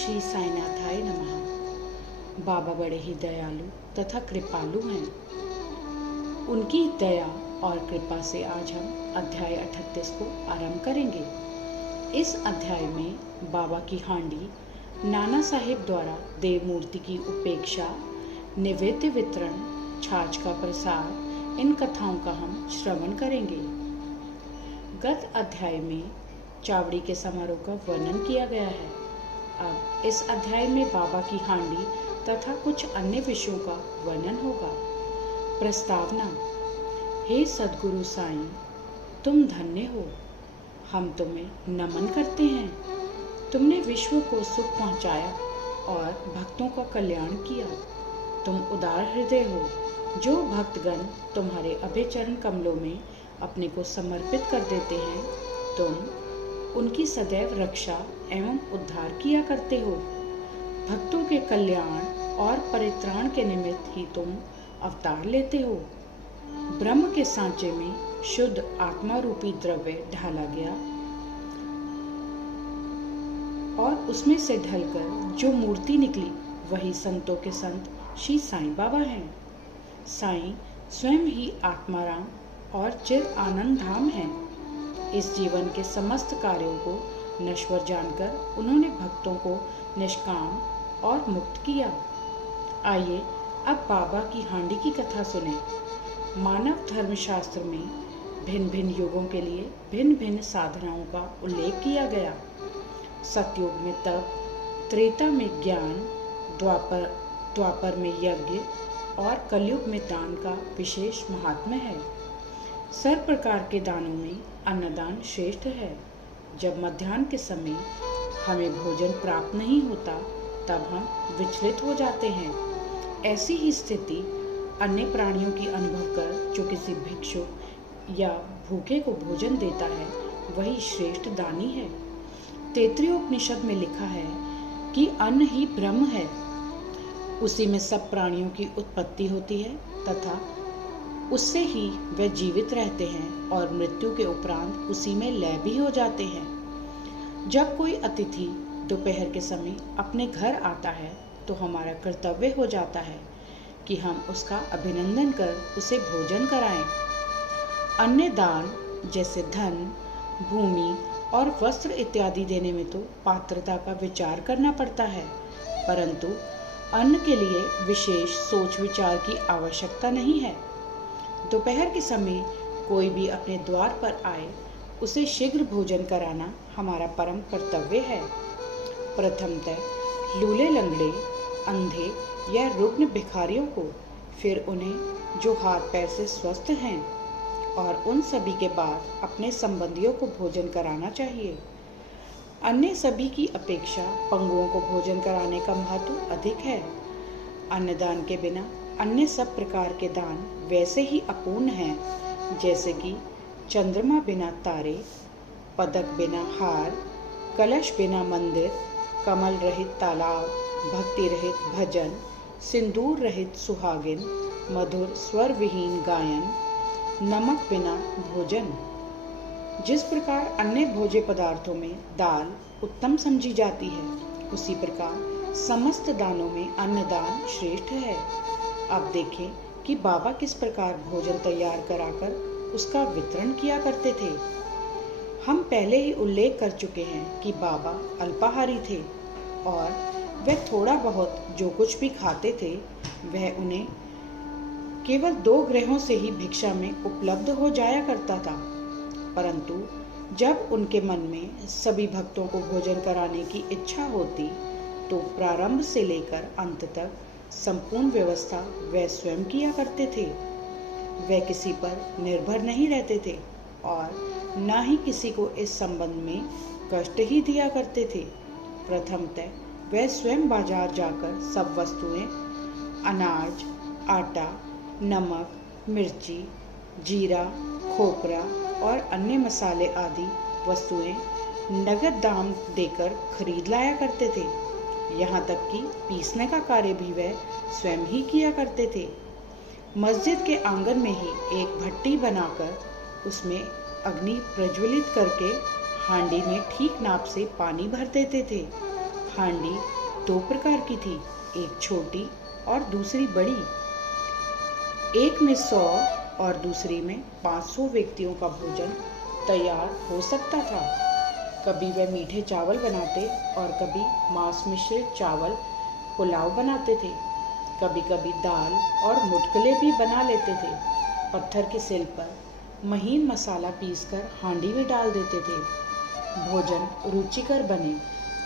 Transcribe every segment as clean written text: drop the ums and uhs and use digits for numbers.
श्री साईनाथाय नमः। बाबा बड़े ही दयालु तथा कृपालु हैं। उनकी दया और कृपा से आज हम अध्याय 38 को आरंभ करेंगे। इस अध्याय में बाबा की हांडी, नाना साहिब द्वारा देव मूर्ति की उपेक्षा, नैवेद्य वितरण, छाछ का प्रसाद, इन कथाओं का हम श्रवण करेंगे। गत अध्याय में चावड़ी के समारोह का वर्णन किया गया है। अब इस अध्याय में बाबा की हांडी तथा कुछ अन्य विषयों का वर्णन होगा। प्रस्तावना। हे सद्गुरु साईं, तुम धन्य हो। हम तुम्हें नमन करते हैं। तुमने विश्व को सुख पहुंचाया और भक्तों का कल्याण किया। तुम उदार हृदय हो। जो भक्तगण तुम्हारे अभय चरण कमलों में अपने को समर्पित कर देते हैं, तुम उनकी सदैव रक्षा एवं उद्धार किया करते हो। भक्तों के कल्याण और परित्राण के निमित्त ही तुम अवतार लेते हो। ब्रह्म के सांचे में शुद्ध आत्मा रूपी द्रव्य ढाला गया और उसमें से ढलकर जो मूर्ति निकली वही संतों के संत श्री साईं बाबा हैं। साईं स्वयं ही आत्माराम और चिर आनंद धाम है। इस जीवन के समस्त कार्यों को नश्वर जानकर उन्होंने भक्तों को निष्काम और मुक्त किया। आइए अब बाबा की हांडी की कथा सुने। मानव धर्मशास्त्र में भिन्न भिन्न युगों के लिए भिन्न भिन्न साधनाओं का उल्लेख किया गया। सतयुग में तप, त्रेता में ज्ञान, द्वापर में यज्ञ और कलयुग में दान का विशेष महात्म्य है। सर्व प्रकार के दानों में अन्नदान श्रेष्ठ है। जब मध्याह्न के समय हमें भोजन प्राप्त नहीं होता, तब हम विचलित हो जाते हैं। ऐसी ही स्थिति अन्य प्राणियों की अनुभव कर जो किसी भिक्षुक या भूखे को भोजन देता है, वही श्रेष्ठ दानी है। तैत्तिरीय उपनिषद में लिखा है कि अन्न ही ब्रह्म है। उसी में सब प्राणियों की उत्पत्ति होती है तथा उससे ही वे जीवित रहते हैं और मृत्यु के उपरांत उसी में लय भी हो जाते हैं। जब कोई अतिथि दोपहर के समय अपने घर आता है, तो हमारा कर्तव्य हो जाता है कि हम उसका अभिनंदन कर उसे भोजन कराएं। अन्य दान जैसे धन, भूमि और वस्त्र इत्यादि देने में तो पात्रता का विचार करना पड़ता है, परंतु अन्न के लिए विशेष सोच विचार की आवश्यकता नहीं है। दोपहर के समय कोई भी अपने द्वार पर आए, उसे शीघ्र भोजन कराना हमारा परम कर्तव्य है। प्रथमतः लूले लंगड़े, अंधे या रुग्ण भिखारियों को, फिर उन्हें जो हाथ पैर से स्वस्थ हैं, और उन सभी के बाद अपने संबंधियों को भोजन कराना चाहिए। अन्य सभी की अपेक्षा पंगुओं को भोजन कराने का महत्व अधिक है। अन्नदान के बिना अन्य सब प्रकार के दान वैसे ही अपूर्ण हैं, जैसे कि चंद्रमा बिना तारे, पदक बिना हार, कलश बिना मंदिर, कमल रहित तालाब, भक्ति रहित भजन, सिंदूर रहित सुहागिन, मधुर स्वर विहीन गायन, नमक बिना भोजन। जिस प्रकार अन्य भोज्य पदार्थों में दाल उत्तम समझी जाती है, उसी प्रकार समस्त दानों में अन्नदान श्रेष्ठ है। अब देखें कि बाबा किस प्रकार भोजन तैयार कराकर उसका वितरण किया करते थे। हम पहले ही उल्लेख कर चुके हैं कि बाबा अल्पाहारी थे और वह थोड़ा बहुत जो कुछ भी खाते थे, वह उन्हें केवल 2 ग्रहों से ही भिक्षा में उपलब्ध हो जाया करता था। परंतु जब उनके मन में सभी भक्तों को भोजन कराने की इच्छा होती, तो प्रारंभ से लेकर अंत तक संपूर्ण व्यवस्था वे स्वयं किया करते थे। वे किसी पर निर्भर नहीं रहते थे और न ही किसी को इस संबंध में कष्ट ही दिया करते थे। प्रथमतः वे स्वयं बाजार जाकर सब वस्तुएं, अनाज, आटा, नमक, मिर्ची, जीरा, खोपरा और अन्य मसाले आदि वस्तुएं नगद दाम देकर खरीद लाया करते थे। यहाँ तक कि पीसने का कार्य भी वह स्वयं ही किया करते थे। मस्जिद के आंगन में ही एक भट्टी बनाकर उसमें अग्नि प्रज्वलित करके हांडी में ठीक नाप से पानी भर देते थे। हांडी दो प्रकार की थी, एक छोटी और दूसरी बड़ी। एक में 100 और दूसरी में 500 व्यक्तियों का भोजन तैयार हो सकता था। कभी वे मीठे चावल बनाते और कभी मांस मिश्रित चावल पुलाव बनाते थे। कभी कभी दाल और मुटकले भी बना लेते थे। पत्थर के सिल पर महीन मसाला पीसकर हांडी में डाल देते थे। भोजन रुचिकर बने,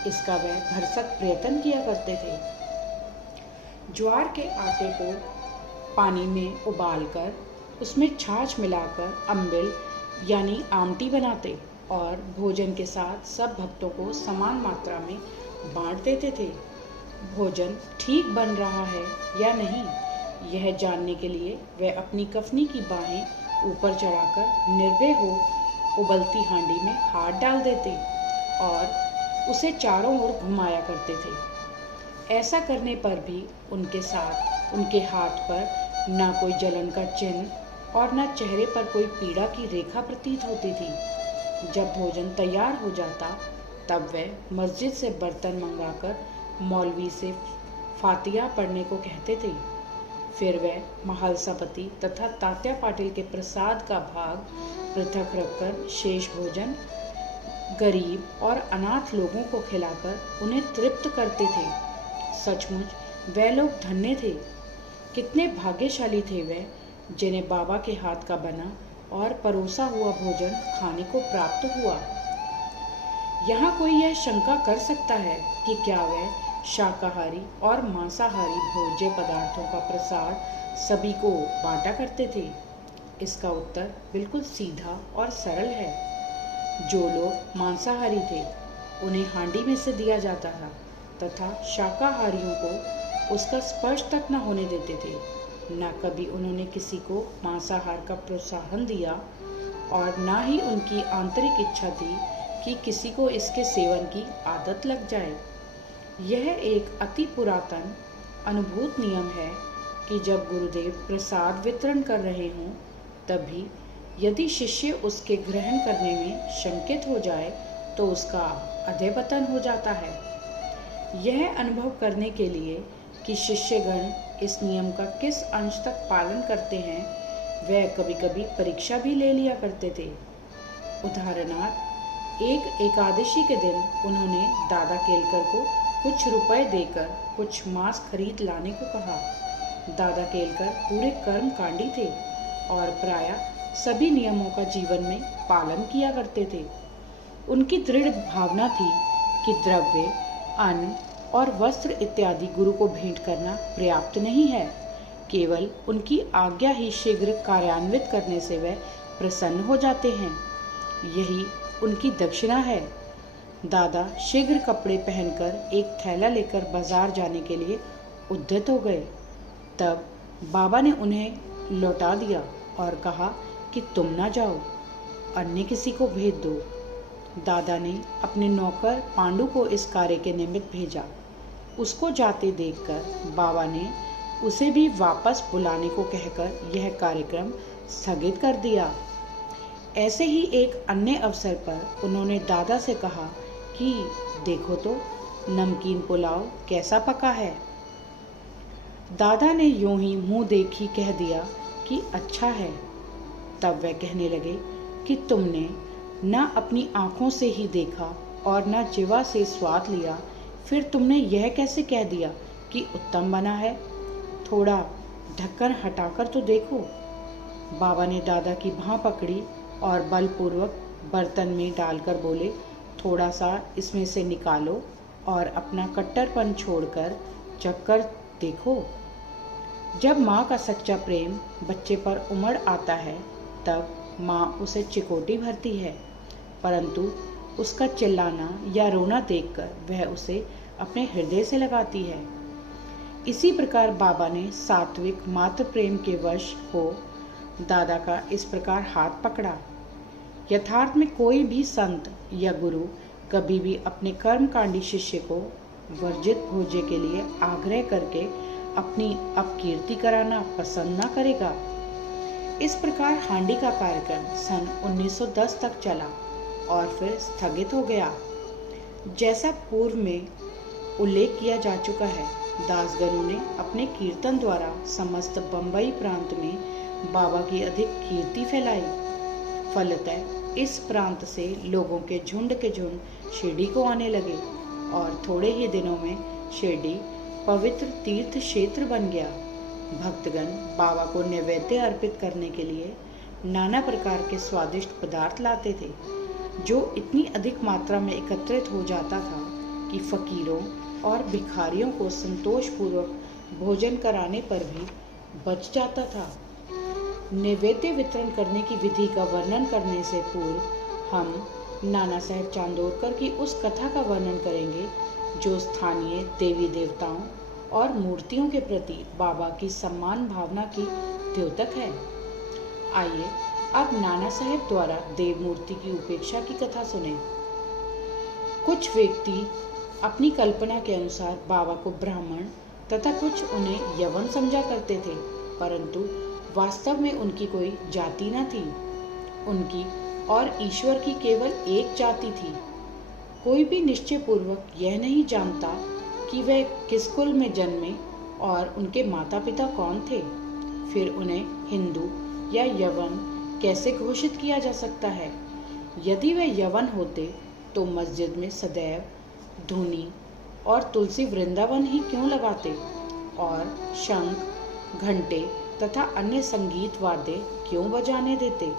इसका वह भरसक प्रयत्न किया करते थे। ज्वार के आटे को पानी में उबालकर उसमें छाछ मिलाकर अम्बिल यानी आमटी बनाते और भोजन के साथ सब भक्तों को समान मात्रा में बांट देते थे। भोजन ठीक बन रहा है या नहीं, यह जानने के लिए वे अपनी कफनी की बाहें ऊपर चढ़ाकर निर्भय हो उबलती हांडी में हाथ डाल देते और उसे चारों ओर घुमाया करते थे। ऐसा करने पर भी उनके साथ उनके हाथ पर न कोई जलन का चिन्ह और न चेहरे पर कोई पीड़ा की रेखा प्रतीत होती थी। जब भोजन तैयार हो जाता तब वे मस्जिद से बर्तन मंगाकर मौलवी से फातिहा पढ़ने को कहते थे। फिर वह महालसापति तथा तात्या पाटिल के प्रसाद का भाग पृथक रखकर शेष भोजन गरीब और अनाथ लोगों को खिलाकर उन्हें तृप्त करते थे। सचमुच वे लोग धन्य थे। कितने भाग्यशाली थे वे, जिन्हें बाबा के हाथ का बना और परोसा हुआ भोजन खाने को प्राप्त हुआ। यहाँ कोई यह शंका कर सकता है कि क्या वह शाकाहारी और मांसाहारी भोज्य पदार्थों का प्रसाद सभी को बांटा करते थे? इसका उत्तर बिल्कुल सीधा और सरल है। जो लोग मांसाहारी थे उन्हें हांडी में से दिया जाता था तथा शाकाहारियों को उसका स्पर्श तक न होने देते थे। न कभी उन्होंने किसी को मांसाहार का प्रोत्साहन दिया और न ही उनकी आंतरिक इच्छा थी कि किसी को इसके सेवन की आदत लग जाए। यह एक अति पुरातन अनुभूत नियम है कि जब गुरुदेव प्रसाद वितरण कर रहे हों तभी यदि शिष्य उसके ग्रहण करने में शंकित हो जाए तो उसका अधःपतन हो जाता है। यह अनुभव करने के लिए कि शिष्यगण इस नियम का किस अंश तक पालन करते हैं, वह कभी कभी परीक्षा भी ले लिया करते थे। उदाहरणार्थ, एक एकादशी के दिन उन्होंने दादा केलकर को कुछ रुपए देकर कुछ मांस खरीद लाने को कहा। दादा केलकर पूरे कर्मकांडी थे और प्रायः सभी नियमों का जीवन में पालन किया करते थे। उनकी दृढ़ भावना थी कि द्रव्य, अन्न और वस्त्र इत्यादि गुरु को भेंट करना पर्याप्त नहीं है। केवल उनकी आज्ञा ही शीघ्र कार्यान्वित करने से वे प्रसन्न हो जाते हैं। यही उनकी दक्षिणा है। दादा शीघ्र कपड़े पहनकर एक थैला लेकर बाजार जाने के लिए उद्यत हो गए। तब बाबा ने उन्हें लौटा दिया और कहा कि तुम ना जाओ, अन्य किसी को भेज दो। दादा ने अपने नौकर पांडु को इस कार्य के निमित्त भेजा। उसको जाते देखकर बाबा ने उसे भी वापस बुलाने को कहकर यह कार्यक्रम स्थगित कर दिया। ऐसे ही एक अन्य अवसर पर उन्होंने दादा से कहा कि देखो तो नमकीन पुलाव कैसा पका है। दादा ने यूं ही मुंह देखी कह दिया कि अच्छा है। तब वह कहने लगे कि तुमने न अपनी आंखों से ही देखा और न जिवा से स्वाद लिया, फिर तुमने यह कैसे कह दिया कि उत्तम बना है? थोड़ा ढक्कन हटाकर तो देखो। बाबा ने दादा की बांह पकड़ी और बलपूर्वक बर्तन में डालकर बोले, थोड़ा सा इसमें से निकालो और अपना कट्टरपन छोड़कर चखकर देखो। जब माँ का सच्चा प्रेम बच्चे पर उमड़ आता है तब माँ उसे चिकोटी भरती है, परंतु उसका चिल्लाना या रोना देखकर वह उसे अपने हृदय से लगाती है। इसी प्रकार बाबा ने सात्विक मातृ प्रेम के वश हो दादा का इस प्रकार हाथ पकड़ा। यथार्थ में कोई भी संत या गुरु कभी भी अपने कर्मकांडी शिष्य को वर्जित भोज्य के लिए आग्रह करके अपनी अपकीर्ति कराना पसंद न करेगा। इस प्रकार हांडी का कार्यक्रम सन 1910 तक चला और फिर स्थगित हो गया। जैसा पूर्व में उल्लेख किया जा चुका है। दासगणों ने अपने कीर्तन द्वारा समस्त बम्बई प्रांत में बाबा की अधिक कीर्ति फैलाई। फलतः इस प्रांत से लोगों के झुंड शिरडी को आने लगे और थोड़े ही दिनों में शिरडी पवित्र तीर्थ क्षेत्र बन गया। भक्तगण बाबा को नैवेद्य अर्पित करने के लिए नाना प्रकार के स्वादिष्ट पदार्थ लाते थे, जो इतनी अधिक मात्रा में एकत्रित हो जाता था कि फकीरों और भिखारियों को संतोषपूर्वक भोजन कराने पर भी बच जाता था। नैवेद्य वितरण करने की विधि का वर्णन करने से पूर्व हम नाना साहेब चांदोरकर की उस कथा का वर्णन करेंगे जो स्थानीय देवी देवताओं और मूर्तियों के प्रति बाबा की सम्मान भावना की द्योतक है। आइए अब नाना साहेब द्वारा देव मूर्ति की उपेक्षा की कथा सुने। कुछ व्यक्ति अपनी कल्पना के अनुसार बाबा को ब्राह्मण तथा कुछ उन्हें यवन समझा करते थे, परंतु वास्तव में उनकी कोई जाति न थी। उनकी और ईश्वर की केवल एक जाति थी। कोई भी निश्चय पूर्वक यह नहीं जानता कि वह किस कुल में जन्मे और उनके माता पिता कौन थे। फिर उन्हें हिंदू या यवन कैसे घोषित किया जा सकता है? यदि वे यवन होते तो मस्जिद में सदैव धूनी और तुलसी वृंदावन ही क्यों लगाते और शंख, घंटे तथा अन्य संगीत वाद्य क्यों बजाने देते?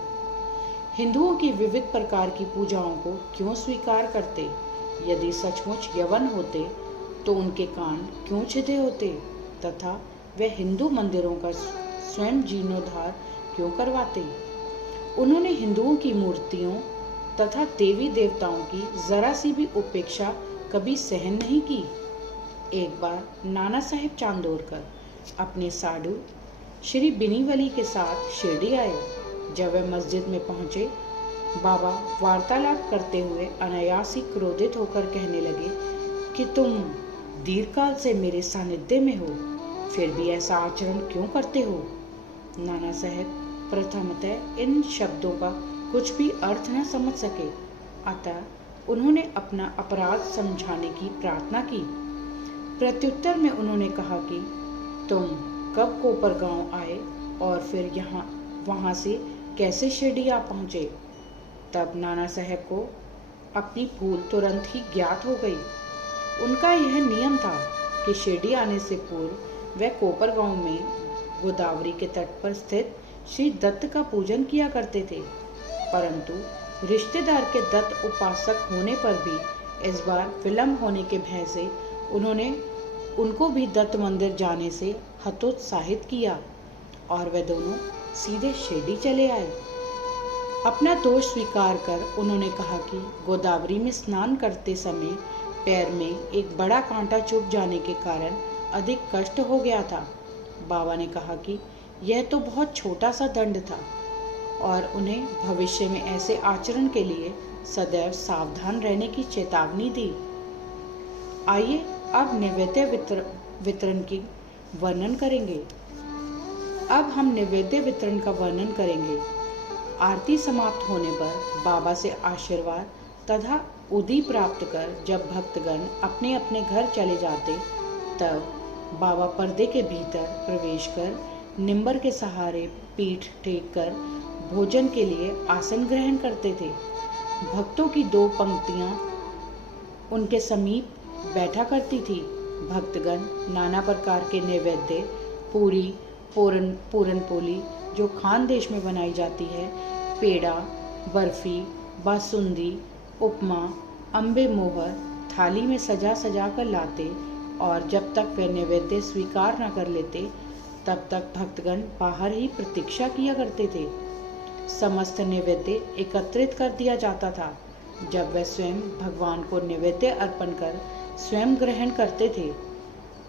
हिंदुओं की विविध प्रकार की पूजाओं को क्यों स्वीकार करते? यदि सचमुच यवन होते तो उनके कान क्यों छिदे होते तथा वे हिंदू मंदिरों का स्वयं जीर्णोद्धार क्यों करवाते? उन्होंने हिंदुओं की मूर्तियों तथा देवी देवताओं की जरा सी भी उपेक्षा कभी सहन नहीं की। एक बार नाना साहेब चांदोरकर अपने साधु श्री बिनीवली के साथ शिरडी आए। जब वे मस्जिद में पहुंचे, बाबा वार्तालाप करते हुए अनायास ही क्रोधित होकर कहने लगे कि तुम दीर्घकाल से मेरे सानिध्य में हो, फिर भी ऐसा आचरण क्यों करते हो? नाना साहेब प्रथमतः इन शब्दों का कुछ भी अर्थ न समझ सके, अतः उन्होंने अपना अपराध समझाने की प्रार्थना की। प्रत्युत्तर में उन्होंने कहा कि तुम कब कोपरगांव आए और फिर वहां से कैसे शिरडी आ पहुंचे? तब नाना साहेब को अपनी भूल तुरंत ही ज्ञात हो गई। उनका यह नियम था कि शिरडी आने से पूर्व वे कोपरगांव में गोदावरी के तट पर स्थित श्री दत्त का पूजन किया करते थे, परंतु रिश्तेदार के दत्त उपासक होने पर भी इस बार विलंब होने के भय से उन्होंने उनको भी दत्त मंदिर जाने से हतोत्साहित किया और वे दोनों सीधे शिरडी चले आए। अपना दोष स्वीकार कर उन्होंने कहा कि गोदावरी में स्नान करते समय पैर में एक बड़ा कांटा चुभ जाने के कारण अधिक कष्ट हो गया था। बाबा ने कहा कि यह तो बहुत छोटा सा दंड था और उन्हें भविष्य में ऐसे आचरण के लिए सदैव सावधान रहने की चेतावनी दी। आइए अब नैवेद्य वितरण की वर्णन करेंगे। अब हम नैवेद्य वितरण का वर्णन करेंगे। आरती समाप्त होने पर बाबा से आशीर्वाद तथा उदी प्राप्त कर जब भक्तगण अपने अपने घर चले जाते, तब बाबा पर्दे के भीतर प्रवेश कर निंबर के सहारे पीठ टेक कर भोजन के लिए आसन ग्रहण करते थे। भक्तों की दो पंक्तियां उनके समीप बैठा करती थी। भक्तगण नाना प्रकार के नैवेद्य, पूरी, पूरन पोली जो खानदेश में बनाई जाती है, पेड़ा, बर्फी, बासुंदी, उपमा, अम्बे मोहर थाली में सजा सजा कर लाते और जब तक वे नैवेद्य स्वीकार न कर लेते तब तक भक्तगण बाहर ही प्रतीक्षा किया करते थे। समस्त नैवेद्य एकत्रित कर दिया जाता था। जब वे स्वयं भगवान को नैवेद्य अर्पण कर स्वयं ग्रहण करते थे,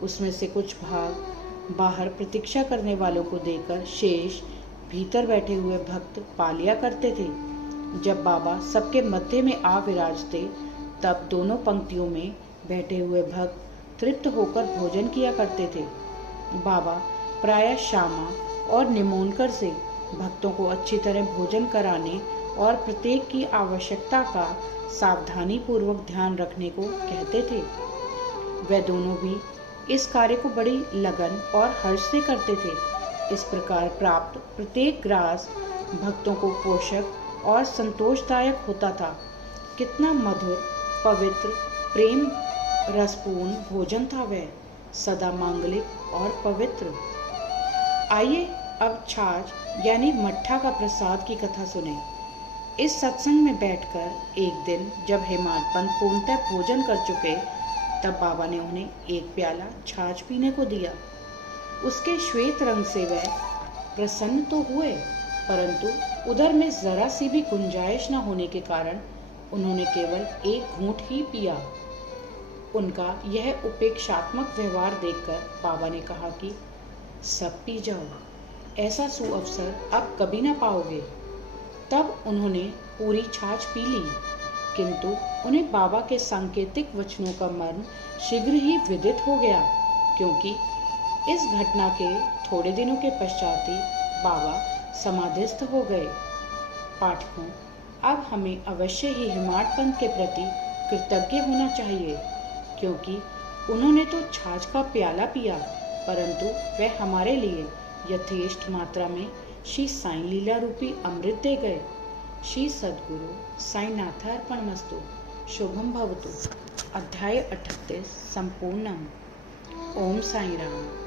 उसमें से कुछ भाग बाहर प्रतीक्षा करने वालों को देकर शेष भीतर बैठे हुए भक्त पा लिया करते थे। जब बाबा सबके मध्य में आ विराजते, तब दोनों पंक्तियों में बैठे हुए भक्त तृप्त होकर भोजन किया करते थे। बाबा प्रायः श्यामा और निमोनकर से भक्तों को अच्छी तरह भोजन कराने और प्रत्येक की आवश्यकता का सावधानी पूर्वक ध्यान रखने को कहते थे। वे दोनों भी इस कार्य को बड़ी लगन और हर्ष से करते थे। इस प्रकार प्राप्त प्रत्येक ग्रास भक्तों को पोषक और संतोषदायक होता था। कितना मधुर, पवित्र, प्रेम रसपूर्ण भोजन था वह, सदा मांगलिक और पवित्र। आइए अब छाछ यानी मट्ठा का प्रसाद की कथा सुने। इस सत्संग में बैठकर एक दिन जब हेमाड पंत पूर्णतः भोजन कर चुके, तब बाबा ने उन्हें एक प्याला छाछ पीने को दिया। उसके श्वेत रंग से वह प्रसन्न तो हुए, परंतु उधर में जरा सी भी गुंजाइश न होने के कारण उन्होंने केवल एक घूंट ही पिया। उनका यह उपेक्षात्मक व्यवहार देखकर बाबा ने कहा कि सब पी जाओ, ऐसा सुअवसर अब कभी ना पाओगे। तब उन्होंने पूरी छाछ पी ली, किंतु उन्हें बाबा के सांकेतिक वचनों का मर्म शीघ्र ही विदित हो गया, क्योंकि इस घटना के थोड़े दिनों के पश्चात ही बाबा समाधिस्थ हो गए। पाठकों, अब हमें अवश्य ही हेमाड पंत के प्रति कृतज्ञ होना चाहिए, क्योंकि उन्होंने तो छाछ का प्याला पिया, परंतु वह हमारे लिए यथेष्ट मात्रा में श्री साईं लीला रूपी अमृत दे गए। श्री सद्गुरु साईनाथार्पणमस्तु। शुभम भवतु। अध्याय 38 संपूर्णम। ओम साई राम।